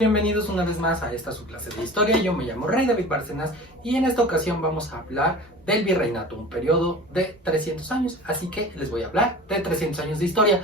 Bienvenidos una vez más a esta su clase de historia. Yo me llamo Rey David Bárcenas y en esta ocasión vamos a hablar del virreinato, un periodo de 300 años. Así que les voy a hablar de 300 años de historia,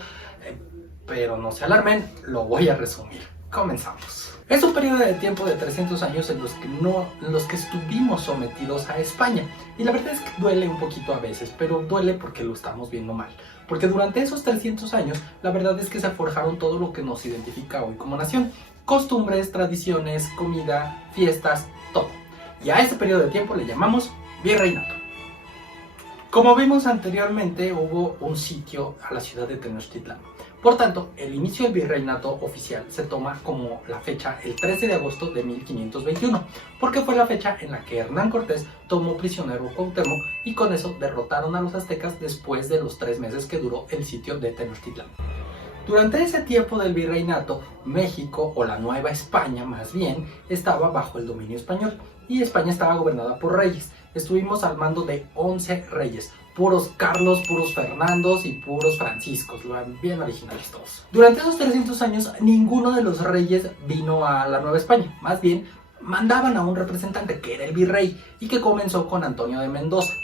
pero no se alarmen, lo voy a resumir. Comenzamos. Es un periodo de tiempo de 300 años en los que estuvimos sometidos a España. Y la verdad es que duele un poquito a veces, pero duele porque lo estamos viendo mal. Porque durante esos 300 años, la verdad es que se forjaron todo lo que nos identifica hoy como nación. Costumbres, tradiciones, comida, fiestas, todo. Y a este periodo de tiempo le llamamos virreinato. Como vimos anteriormente, hubo un sitio a la ciudad de Tenochtitlán. Por tanto, el inicio del virreinato oficial se toma como la fecha el 13 de agosto de 1521, porque fue la fecha en la que Hernán Cortés tomó prisionero a Cuauhtémoc y con eso derrotaron a los aztecas después de los 3 meses que duró el sitio de Tenochtitlán. Durante ese tiempo del virreinato, México, o la Nueva España más bien, estaba bajo el dominio español y España estaba gobernada por reyes. Estuvimos al mando de 11 reyes, puros Carlos, puros Fernandos y puros Franciscos, bien originales todos. Durante esos 300 años, ninguno de los reyes vino a la Nueva España, más bien mandaban a un representante que era el virrey y que comenzó con Antonio de Mendoza.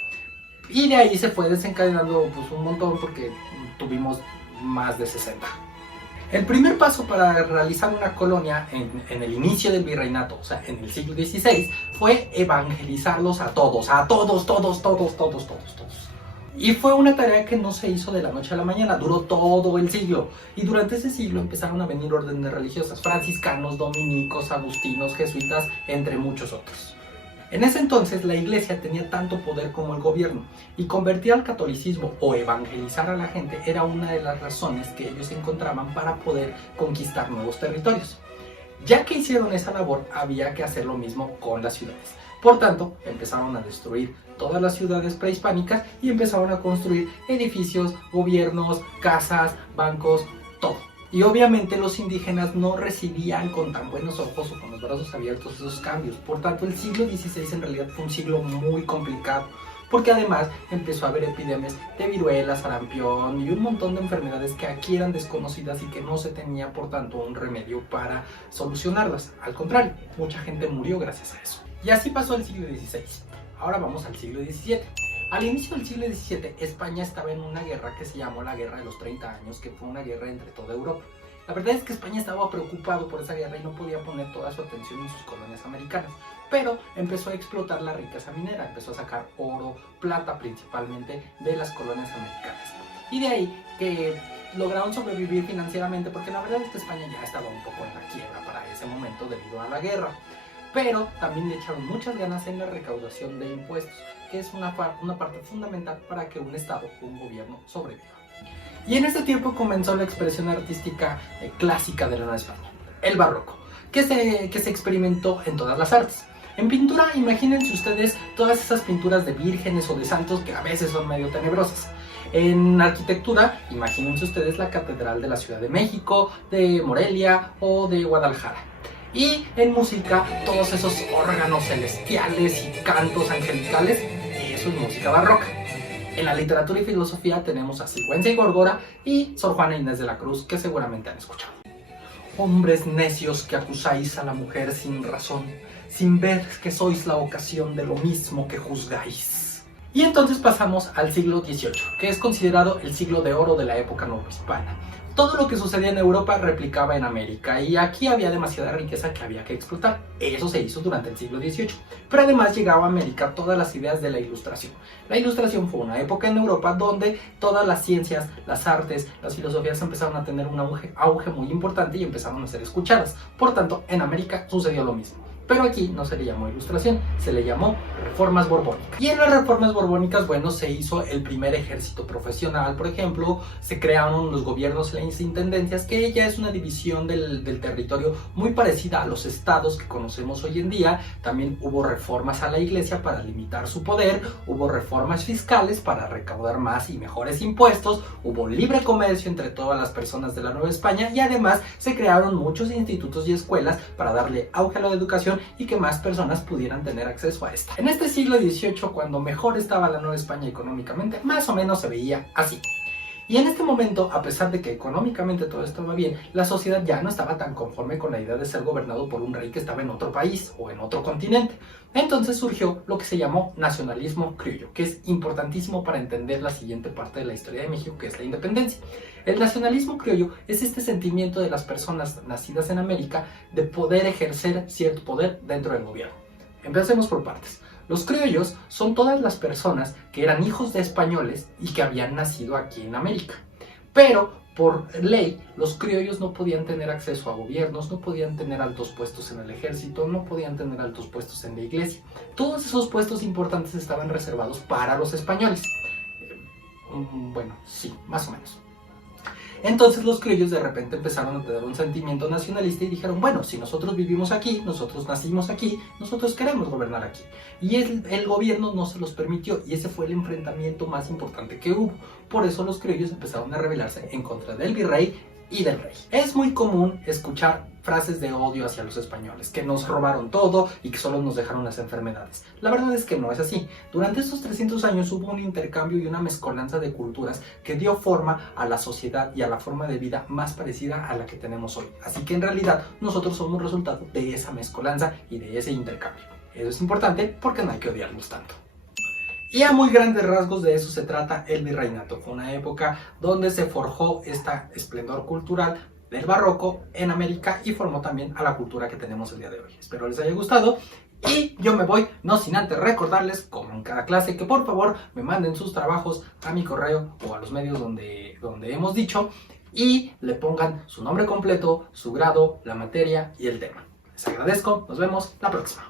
Y de ahí se fue desencadenando pues, un montón porque tuvimos más de 60. El primer paso para realizar una colonia en el inicio del virreinato, o sea, en el siglo XVI, fue evangelizarlos a todos. Y fue una tarea que no se hizo de la noche a la mañana, duró todo el siglo. Y durante ese siglo empezaron a venir órdenes religiosas, franciscanos, dominicos, agustinos, jesuitas, entre muchos otros. En ese entonces la iglesia tenía tanto poder como el gobierno y convertir al catolicismo o evangelizar a la gente era una de las razones que ellos encontraban para poder conquistar nuevos territorios. Ya que hicieron esa labor, había que hacer lo mismo con las ciudades. Por tanto, empezaron a destruir todas las ciudades prehispánicas y empezaron a construir edificios, gobiernos, casas, bancos, todo. Y obviamente los indígenas no recibían con tan buenos ojos o con los brazos abiertos esos cambios. Por tanto, el siglo XVI en realidad fue un siglo muy complicado, porque además empezó a haber epidemias de viruela, sarampión y un montón de enfermedades que aquí eran desconocidas y que no se tenía, por tanto, un remedio para solucionarlas. Al contrario, mucha gente murió gracias a eso. Y así pasó el siglo XVI. Ahora vamos al siglo XVII. Al inicio del siglo XVII, España estaba en una guerra que se llamó la Guerra de los 30 Años, que fue una guerra entre toda Europa. La verdad es que España estaba preocupado por esa guerra y no podía poner toda su atención en sus colonias americanas, pero empezó a explotar la riqueza minera, empezó a sacar oro, plata principalmente de las colonias americanas. Y de ahí que lograron sobrevivir financieramente, porque la verdad es que España ya estaba un poco en la quiebra para ese momento debido a la guerra. Pero también le echaron muchas ganas en la recaudación de impuestos, que es una parte fundamental para que un estado o un gobierno sobreviva. Y en este tiempo comenzó la expresión artística clásica de la Nueva España, el barroco, que se experimentó en todas las artes. En pintura, imagínense ustedes todas esas pinturas de vírgenes o de santos que a veces son medio tenebrosas. En arquitectura, imagínense ustedes la Catedral de la Ciudad de México, de Morelia o de Guadalajara. Y en música, todos esos órganos celestiales y cantos angelicales, eso es música barroca. En la literatura y filosofía tenemos a Sigüenza y Góngora y Sor Juana Inés de la Cruz, que seguramente han escuchado. Hombres necios que acusáis a la mujer sin razón, sin ver que sois la ocasión de lo mismo que juzgáis. Y entonces pasamos al siglo XVIII, que es considerado el siglo de oro de la época novohispana. Todo lo que sucedía en Europa replicaba en América y aquí había demasiada riqueza que había que explotar. Eso se hizo durante el siglo XVIII. Pero además llegaba a América todas las ideas de la Ilustración. La Ilustración fue una época en Europa donde todas las ciencias, las artes, las filosofías empezaron a tener un auge muy importante y empezaron a ser escuchadas. Por tanto, en América sucedió lo mismo. Pero aquí no se le llamó Ilustración, se le llamó Reformas Borbónicas. Y en las Reformas Borbónicas, bueno, se hizo el primer ejército profesional, por ejemplo, se crearon los gobiernos y las intendencias, que ya es una división del territorio muy parecida a los estados que conocemos hoy en día. También hubo reformas a la iglesia para limitar su poder, hubo reformas fiscales para recaudar más y mejores impuestos, hubo libre comercio entre todas las personas de la Nueva España y además se crearon muchos institutos y escuelas para darle auge a la educación y que más personas pudieran tener acceso a esta. En este siglo XVIII, cuando mejor estaba la Nueva España económicamente, más o menos se veía así. Y en este momento, a pesar de que económicamente todo estaba bien, la sociedad ya no estaba tan conforme con la idea de ser gobernado por un rey que estaba en otro país o en otro continente. Entonces surgió lo que se llamó nacionalismo criollo, que es importantísimo para entender la siguiente parte de la historia de México, que es la independencia. El nacionalismo criollo es este sentimiento de las personas nacidas en América de poder ejercer cierto poder dentro del gobierno. Empecemos por partes. Los criollos son todas las personas que eran hijos de españoles y que habían nacido aquí en América. Pero por ley, los criollos no podían tener acceso a gobiernos, no podían tener altos puestos en el ejército, no podían tener altos puestos en la iglesia. Todos esos puestos importantes estaban reservados para los españoles. Bueno, sí, más o menos. Entonces los criollos de repente empezaron a tener un sentimiento nacionalista y dijeron, bueno, si nosotros vivimos aquí, nosotros nacimos aquí, nosotros queremos gobernar aquí. Y el gobierno no se los permitió y ese fue el enfrentamiento más importante que hubo. Por eso los criollos empezaron a rebelarse en contra del virrey y del rey. Es muy común escuchar frases de odio hacia los españoles, que nos robaron todo y que solo nos dejaron las enfermedades. La verdad es que no es así. Durante estos 300 años hubo un intercambio y una mezcolanza de culturas que dio forma a la sociedad y a la forma de vida más parecida a la que tenemos hoy. Así que en realidad nosotros somos resultado de esa mezcolanza y de ese intercambio. Eso es importante porque no hay que odiarnos tanto. Y a muy grandes rasgos de eso se trata el virreinato. Fue una época donde se forjó este esplendor cultural del barroco en América y formó también a la cultura que tenemos el día de hoy. Espero les haya gustado y yo me voy, no sin antes recordarles, como en cada clase, que por favor me manden sus trabajos a mi correo o a los medios donde hemos dicho y le pongan su nombre completo, su grado, la materia y el tema. Les agradezco, nos vemos la próxima.